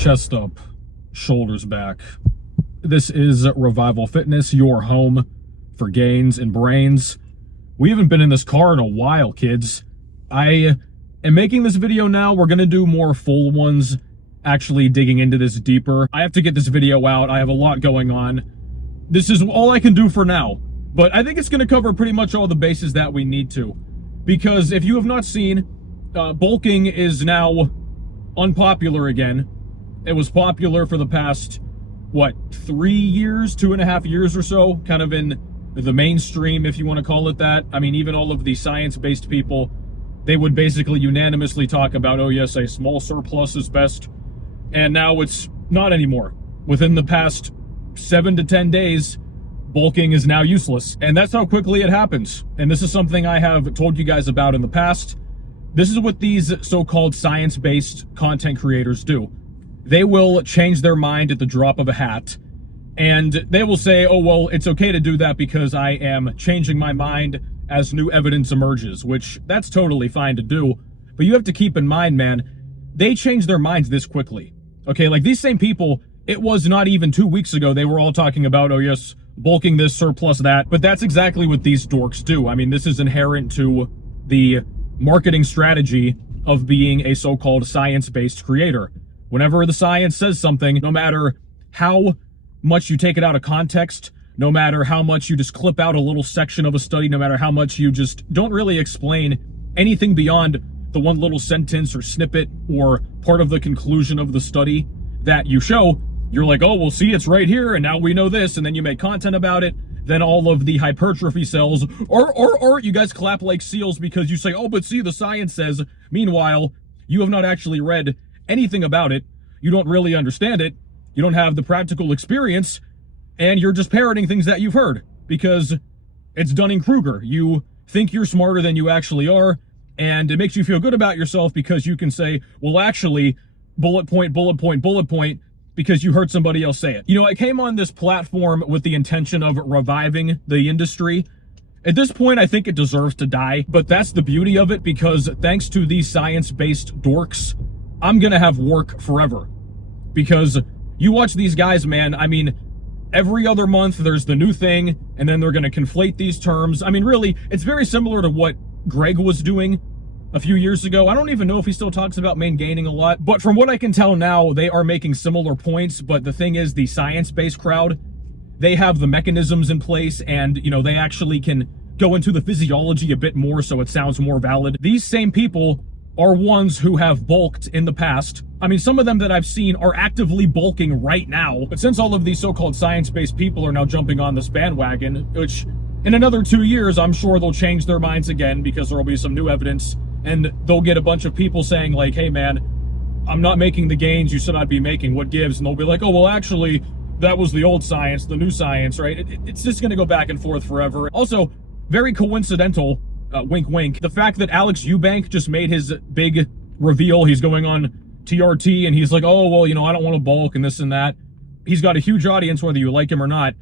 Chest up, shoulders back. This is Revival Fitness, your home for gains and brains. We haven't been in this car in a while, kids. I am making this video now. We're gonna do more full ones, actually digging into this deeper. I have to get this video out. I have a lot going on. This is all I can do for now, but I think it's gonna cover pretty much all the bases that we need to. Because if you have not seen, bulking is now unpopular again. It was popular for the past, what, 3 years, 2.5 years or so, kind of in the mainstream, if you want to call it that. I mean, even all of the science-based people, they would basically unanimously talk about, oh yes, a small surplus is best. And now it's not anymore. Within the past 7 to 10 days, bulking is now useless. And that's how quickly it happens. And this is something I have told you guys about in the past. This is what these so-called science-based content creators do. They will change their mind at the drop of a hat, and they will say, oh, well, it's okay to do that because I am changing my mind as new evidence emerges, which that's totally fine to do. But you have to keep in mind, man, they change their minds this quickly. Okay, like these same people, it was not even 2 weeks ago, they were all talking about, oh yes, bulking this, surplus that. But that's exactly what these dorks do. I mean, this is inherent to the marketing strategy of being a so-called science-based creator. Whenever the science says something, no matter how much you take it out of context, no matter how much you just clip out a little section of a study, no matter how much you just don't really explain anything beyond the one little sentence or snippet or part of the conclusion of the study that you show, you're like, oh, well, see, it's right here, and now we know this, and then you make content about it. Then all of the hypertrophy cells, or you guys clap like seals because you say, oh, but see, the science says. Meanwhile, you have not actually read anything about it. You don't really understand it. You don't have the practical experience, and you're just parroting things that you've heard because it's Dunning-Kruger. You think you're smarter than you actually are, and it makes you feel good about yourself because you can say, well, actually, bullet point, bullet point, bullet point, because you heard somebody else say it. You know, I came on this platform with the intention of reviving the industry. At this point, I think it deserves to die, but that's the beauty of it because thanks to these science-based dorks, I'm gonna have work forever. Because you watch these guys, man, I mean, every other month there's the new thing, and then they're gonna conflate these terms. I mean, really, it's very similar to what Greg was doing a few years ago. I don't even know if he still talks about MainGaining a lot, but from what I can tell now, they are making similar points. But the thing is, the science-based crowd, they have the mechanisms in place, and, you know, they actually can go into the physiology a bit more so it sounds more valid. These same people are ones who have bulked in the past. I mean, some of them that I've seen are actively bulking right now. But since all of these so-called science-based people are now jumping on this bandwagon, which in another 2 years, I'm sure they'll change their minds again because there will be some new evidence, and they'll get a bunch of people saying like, hey man, I'm not making the gains you said I'd be making, what gives? And they'll be like, oh, well, actually, that was the old science, the new science, right? It's just gonna go back and forth forever. Also, very coincidental, wink wink, the fact that Alex Eubank just made his big reveal. He's going on TRT and he's like, oh, well, you know, I don't want to bulk and this and that. He's got a huge audience whether you like him or not.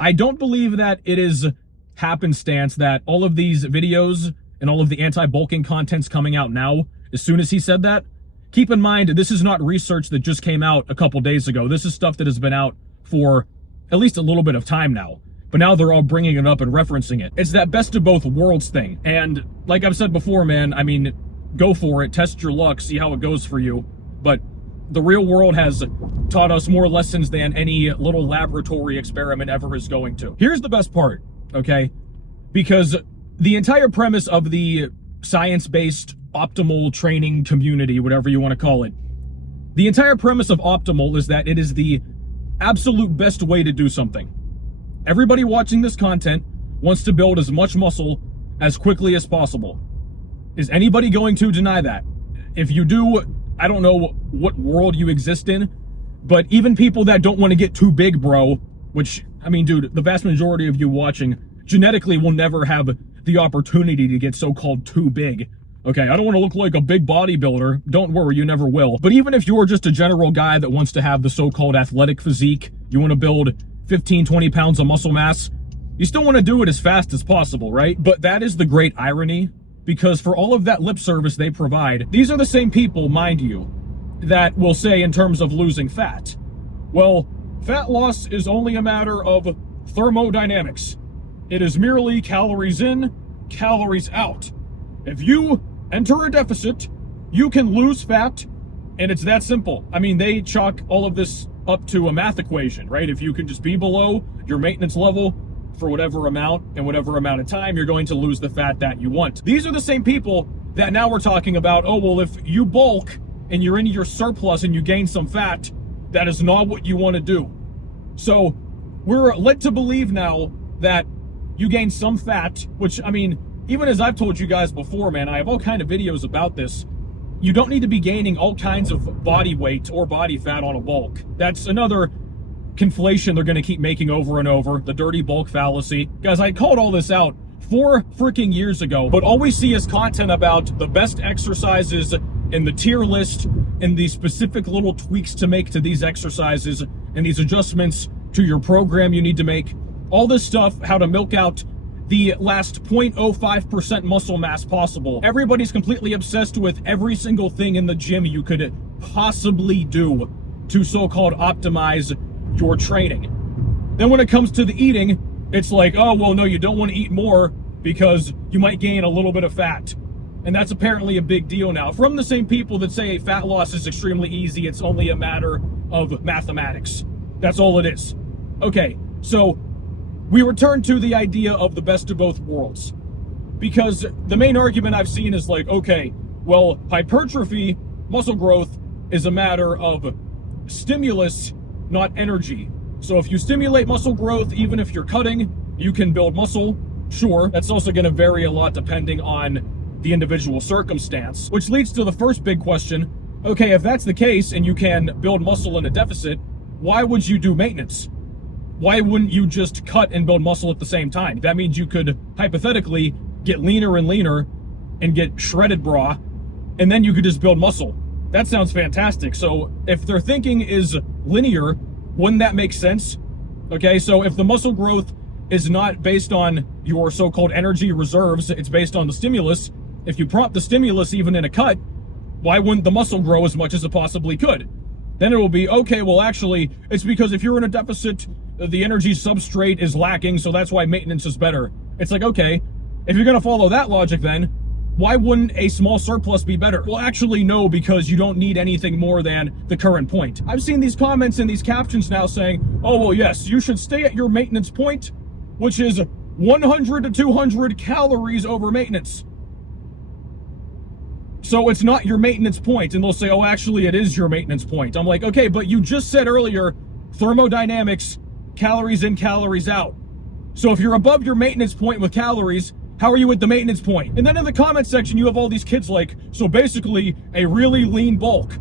I don't believe that it is happenstance that all of these videos and all of the anti-bulking content's coming out now as soon as he said that. Keep in mind, this is not research that just came out a couple days ago. This is stuff that has been out for at least a little bit of time now. But now they're all bringing it up and referencing it. It's that best of both worlds thing. And like I've said before, man, I mean, go for it, test your luck, see how it goes for you. But the real world has taught us more lessons than any little laboratory experiment ever is going to. Here's the best part, okay? Because the entire premise of the science-based optimal training community, whatever you want to call it, the entire premise of optimal is that it is the absolute best way to do something. Everybody watching this content wants to build as much muscle as quickly as possible. Is anybody going to deny that? If you do, I don't know what world you exist in, but even people that don't want to get too big, bro, which, I mean, dude, the vast majority of you watching genetically will never have the opportunity to get so-called too big. Okay, I don't want to look like a big bodybuilder. Don't worry, you never will. But even if you're just a general guy that wants to have the so-called athletic physique, you want to build 15, 20 pounds of muscle mass, you still want to do it as fast as possible, right? But that is the great irony, because for all of that lip service they provide, these are the same people, mind you, that will say in terms of losing fat. Well, fat loss is only a matter of thermodynamics. It is merely calories in, calories out. If you enter a deficit, you can lose fat, and it's that simple. I mean, they chalk all of this up to a math equation, right? If you can just be below your maintenance level for whatever amount and whatever amount of time, you're going to lose the fat that you want. These are the same people that now we're talking about, oh, well, if you bulk and you're into your surplus and you gain some fat, that is not what you want to do. So we're led to believe now that you gain some fat, which, I mean, even as I've told you guys before, man, I have all kinds of videos about this. You don't need to be gaining all kinds of body weight or body fat on a bulk. That's another conflation they're going to keep making over and over, the dirty bulk fallacy. Guys, I called all this out 4 freaking years ago, but all we see is content about the best exercises in the tier list and the specific little tweaks to make to these exercises and these adjustments to your program you need to make. All this stuff, how to milk out the last 0.05% muscle mass possible. Everybody's completely obsessed with every single thing in the gym you could possibly do to so-called optimize your training. Then when it comes to the eating, it's like, oh, well, no, you don't want to eat more because you might gain a little bit of fat. And that's apparently a big deal now. From the same people that say fat loss is extremely easy, it's only a matter of mathematics. That's all it is. Okay, so we return to the idea of the best of both worlds. Because the main argument I've seen is like, okay, well, hypertrophy, muscle growth, is a matter of stimulus, not energy. So if you stimulate muscle growth, even if you're cutting, you can build muscle. Sure, that's also going to vary a lot depending on the individual circumstance, which leads to the first big question. Okay, if that's the case and you can build muscle in a deficit, why would you do maintenance? Why wouldn't you just cut and build muscle at the same time? That means you could hypothetically get leaner and leaner and get shredded bra, and then you could just build muscle. That sounds fantastic. So if their thinking is linear, wouldn't that make sense? Okay, so if the muscle growth is not based on your so-called energy reserves, it's based on the stimulus. If you prompt the stimulus even in a cut, why wouldn't the muscle grow as much as it possibly could? Then it will be, okay, well, actually, it's because if you're in a deficit, the energy substrate is lacking, so that's why maintenance is better. It's like, okay, if you're going to follow that logic, then why wouldn't a small surplus be better? Well, actually, no, because you don't need anything more than the current point. I've seen these comments and these captions now saying, oh, well, yes, you should stay at your maintenance point, which is 100 to 200 calories over maintenance. So it's not your maintenance point. And they'll say, oh, actually, it is your maintenance point. I'm like, okay, but you just said earlier, thermodynamics, calories in, calories out. So if you're above your maintenance point with calories, how are you at the maintenance point? And then in the comment section, you have all these kids like, so basically a really lean bulk.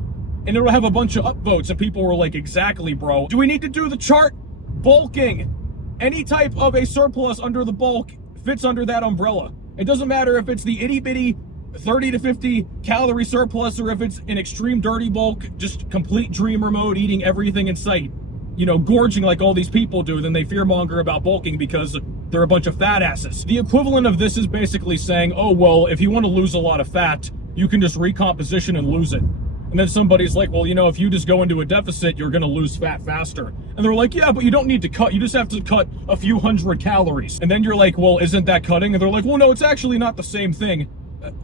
And it'll have a bunch of upvotes and people were like, exactly, bro. Do we need to do the chart? Bulking. Any type of a surplus under the bulk fits under that umbrella. It doesn't matter if it's the itty bitty 30 to 50 calorie surplus or if it's an extreme dirty bulk, just complete dreamer mode, eating everything in sight. You know, gorging like all these people do, then they fearmonger about bulking because they're a bunch of fat asses. The equivalent of this is basically saying, oh, well, if you want to lose a lot of fat, you can just recomposition and lose it. And then somebody's like, well, you know, if you just go into a deficit, you're going to lose fat faster. And they're like, yeah, but you don't need to cut. You just have to cut a few hundred calories. And then you're like, well, isn't that cutting? And they're like, well, no, it's actually not the same thing.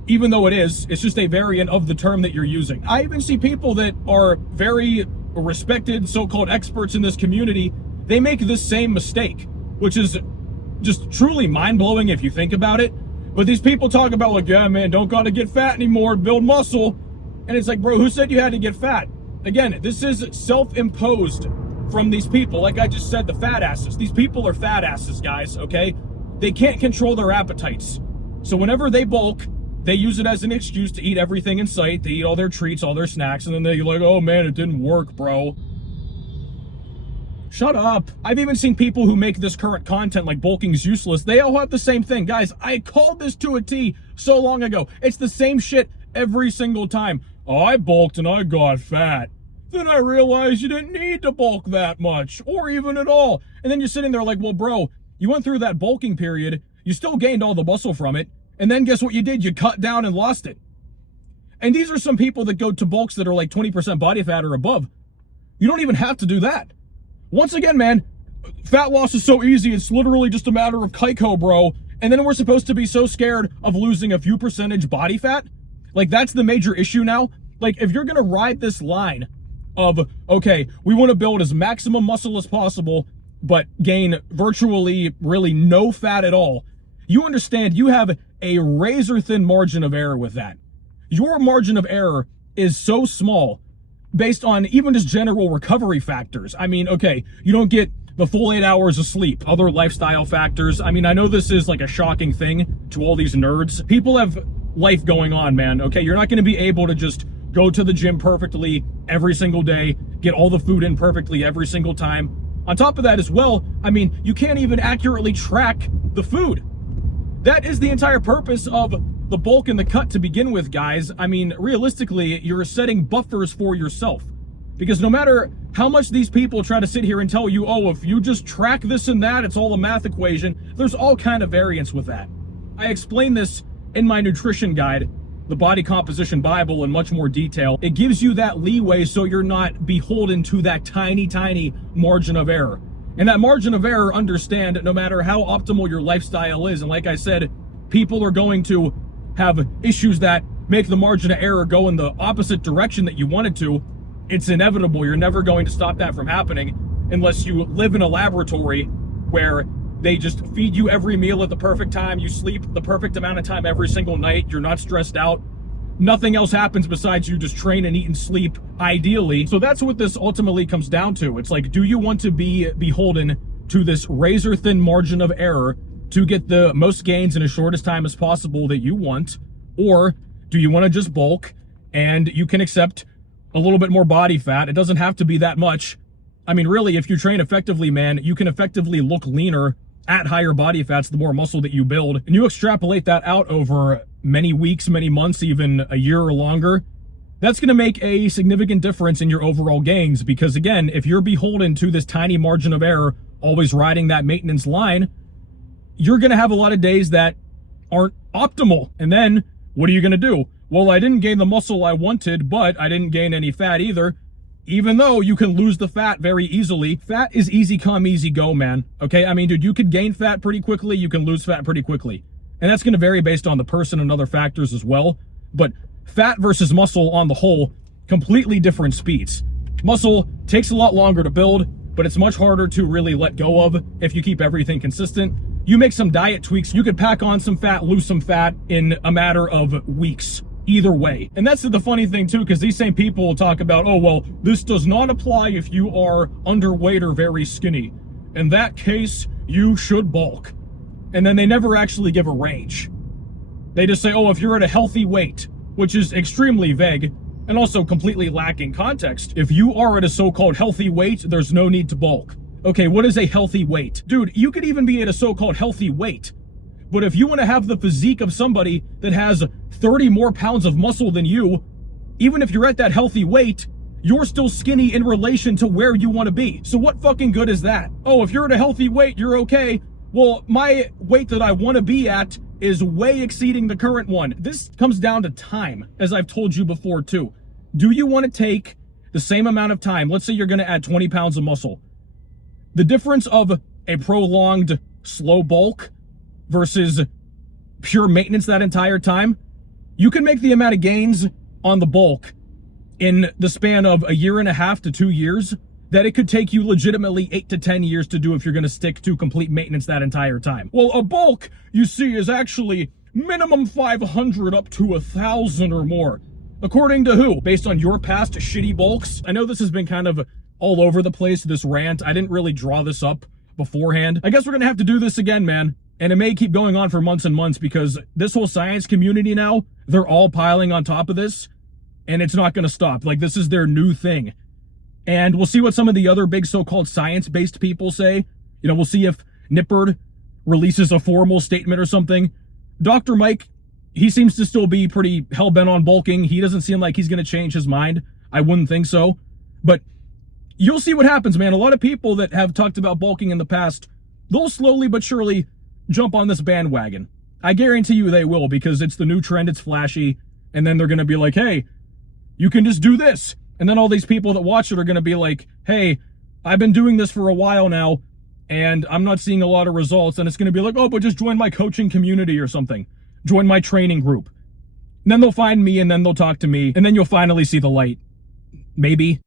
Even though it is, it's just a variant of the term that you're using. I even see people that are very respected so-called experts in this community, they make this same mistake, which is just truly mind-blowing if you think about it. But these people talk about like, yeah, man, don't gotta get fat anymore, build muscle. And it's like, bro, who said you had to get fat? Again, this is self-imposed from these people. Like I just said, the fat asses. These people are fat asses, guys, okay? They can't control their appetites. So whenever they bulk, they use it as an excuse to eat everything in sight. They eat all their treats, all their snacks, and then they're like, oh man, it didn't work, bro. Shut up. I've even seen people who make this current content like bulking is useless. They all have the same thing. Guys, I called this to a T so long ago. It's the same shit every single time. Oh, I bulked and I got fat. Then I realized you didn't need to bulk that much or even at all. And then you're sitting there like, well, bro, you went through that bulking period. You still gained all the muscle from it. And then guess what you did? You cut down and lost it. And these are some people that go to bulks that are like 20% body fat or above. You don't even have to do that. Once again, man, fat loss is so easy. It's literally just a matter of Kaiko, bro. And then we're supposed to be so scared of losing a few percentage body fat. Like, that's the major issue now. Like, if you're going to ride this line of, okay, we want to build as maximum muscle as possible, but gain virtually really no fat at all, you understand you have a razor thin margin of error with that. Your margin of error is so small based on even just general recovery factors. I mean, okay, you don't get the full 8 hours of sleep, other lifestyle factors. I mean, I know this is like a shocking thing to all these nerds. People have life going on, man, okay? You're not going to be able to just go to the gym perfectly every single day, get all the food in perfectly every single time. On top of that as well, I mean, you can't even accurately track the food. That is the entire purpose of the bulk and the cut to begin with, guys. I mean, realistically, you're setting buffers for yourself. Because no matter how much these people try to sit here and tell you, oh, if you just track this and that, it's all a math equation, there's all kind of variance with that. I explain this in my nutrition guide, the Body Composition Bible, in much more detail. It gives you that leeway so you're not beholden to that tiny, tiny margin of error. And that margin of error, understand, no matter how optimal your lifestyle is, and like I said, people are going to have issues that make the margin of error go in the opposite direction that you wanted to. It's inevitable. You're never going to stop that from happening unless you live in a laboratory where they just feed you every meal at the perfect time, you sleep the perfect amount of time every single night, you're not stressed out. Nothing else happens besides you just train and eat and sleep, ideally. So that's what this ultimately comes down to. It's like, do you want to be beholden to this razor thin margin of error to get the most gains in as short as time as possible that you want? Or do you want to just bulk and you can accept a little bit more body fat? It doesn't have to be that much. I mean, really, if you train effectively, man, you can effectively look leaner at higher body fats the more muscle that you build. And you extrapolate that out over many weeks, many months, even a year or longer. That's going to make a significant difference in your overall gains. Because again, if you're beholden to this tiny margin of error, always riding that maintenance line, you're going to have a lot of days that aren't optimal. And then what are you going to do? Well, I didn't gain the muscle I wanted, but I didn't gain any fat either. Even though you can lose the fat very easily. Fat is easy come, easy go, man. Okay, I mean, dude, you could gain fat pretty quickly, you can lose fat pretty quickly. And that's going to vary based on the person and other factors as well. But fat versus muscle on the whole, completely different speeds. Muscle takes a lot longer to build, but it's much harder to really let go of if you keep everything consistent. You make some diet tweaks, you could pack on some fat, lose some fat in a matter of weeks. Either way. And that's the funny thing too, because these same people will talk about, oh, well, this does not apply if you are underweight or very skinny. In that case, you should bulk. And then they never actually give a range. They just say, oh, if you're at a healthy weight, which is extremely vague and also completely lacking context. If you are at a so-called healthy weight, there's no need to bulk. Okay, what is a healthy weight? Dude, you could even be at a so-called healthy weight. But if you want to have the physique of somebody that has 30 more pounds of muscle than you, even if you're at that healthy weight, you're still skinny in relation to where you want to be. So what fucking good is that? Oh, if you're at a healthy weight, you're okay. Well, my weight that I want to be at is way exceeding the current one. This comes down to time, as I've told you before too. Do you want to take the same amount of time? Let's say you're going to add 20 pounds of muscle. The difference of a prolonged slow bulk versus pure maintenance that entire time, you can make the amount of gains on the bulk in the span of a year and a half to 2 years that it could take you legitimately 8 to 10 years to do if you're going to stick to complete maintenance that entire time. Well, a bulk, you see, is actually minimum 500 up to 1,000 or more. According to who? Based on your past shitty bulks? I know this has been kind of all over the place, this rant. I didn't really draw this up beforehand. I guess we're going to have to do this again, man. And it may keep going on for months and months because this whole science community now, they're all piling on top of this and it's not going to stop. Like, this is their new thing. And we'll see what some of the other big so-called science-based people say. You know, we'll see if Nippard releases a formal statement or something. Dr. Mike, he seems to still be pretty hell-bent on bulking. He doesn't seem like he's going to change his mind. I wouldn't think so. But you'll see what happens, man. A lot of people that have talked about bulking in the past, they'll slowly but surely jump on this bandwagon. I guarantee you they will, because it's the new trend, it's flashy, And then they're going to be like, hey, you can just do this. And then all these people that watch it are going to be like, hey, I've been doing this for a while now, and I'm not seeing a lot of results. And it's going to be like, oh, but just join my coaching community or something. Join my training group. And then they'll find me, and then they'll talk to me, and then you'll finally see the light. Maybe.